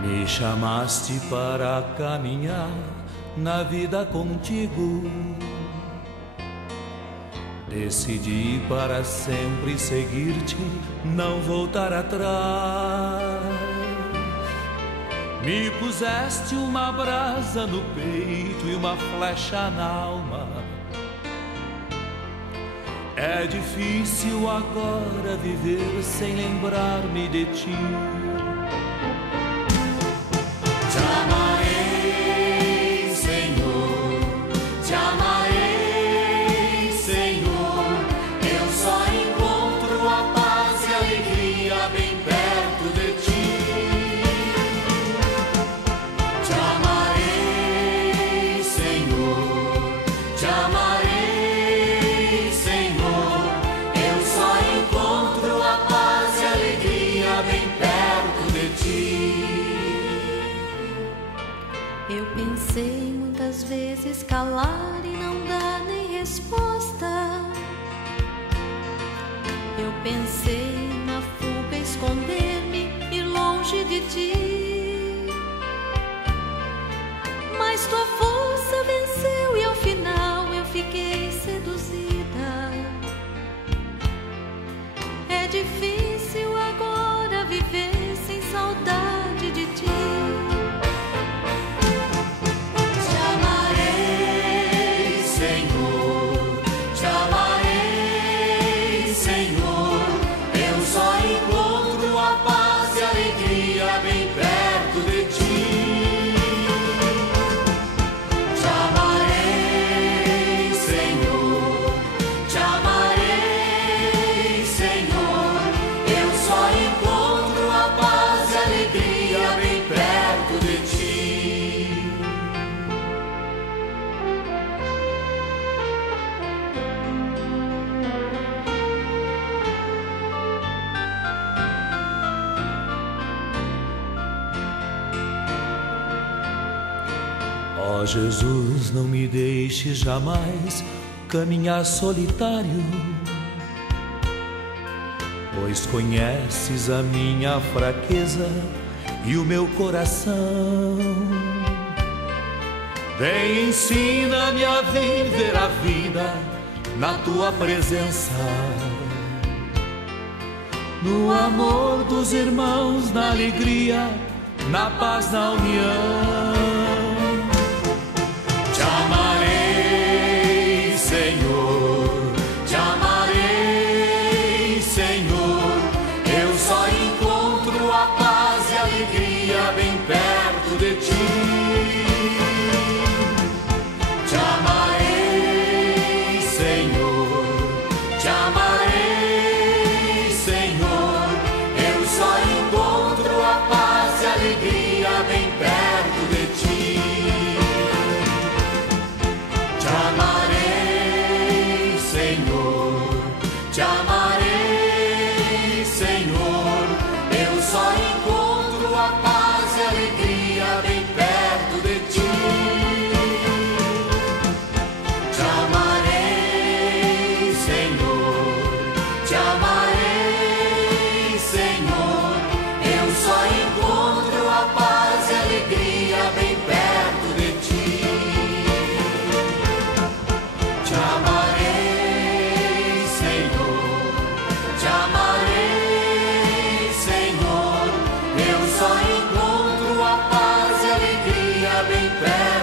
Me chamaste para caminhar na vida contigo. Decidi para sempre seguir-te, não voltar atrás. Me puseste uma brasa no peito e uma flecha na alma. É difícil agora viver sem lembrar-me de ti. Te amarei, Senhor, te amarei, Senhor. Eu só encontro a paz e a alegria bem perto de ti. Te amarei, Senhor, te amarei, Senhor. Eu só encontro a paz e a alegria bem perto de ti. Eu pensei muitas vezes calar e não dar nem resposta. Eu pensei na fuga esconder-me, ir longe de ti. Mas tua força venceu e ao final eu fiquei seduzida. É difícil agora viver sem saudade de ti. Ó Jesus, não me deixe jamais caminhar solitário, pois conheces a minha fraqueza e o meu coração. Vem, ensina-me a viver a vida na tua presença, no amor dos irmãos, na alegria, na paz, na união. Te amarei, Senhor, te amarei, Senhor. Eu só encontro a paz e a alegria bem perto de ti. Te amarei, Senhor, te amarei, Senhor. Eu só encontro a paz e a alegria bem perto de ti. Te amarei, Senhor, te amarei, Senhor. Eu só encontro a paz e a alegria bem perto de ti. Te amarei, Senhor, te amarei, Senhor. Eu só encontro a paz e a alegria bem perto de ti. Te amarei, Senhor, te amarei, Senhor. Eu só encontro a paz e a alegria bem perto.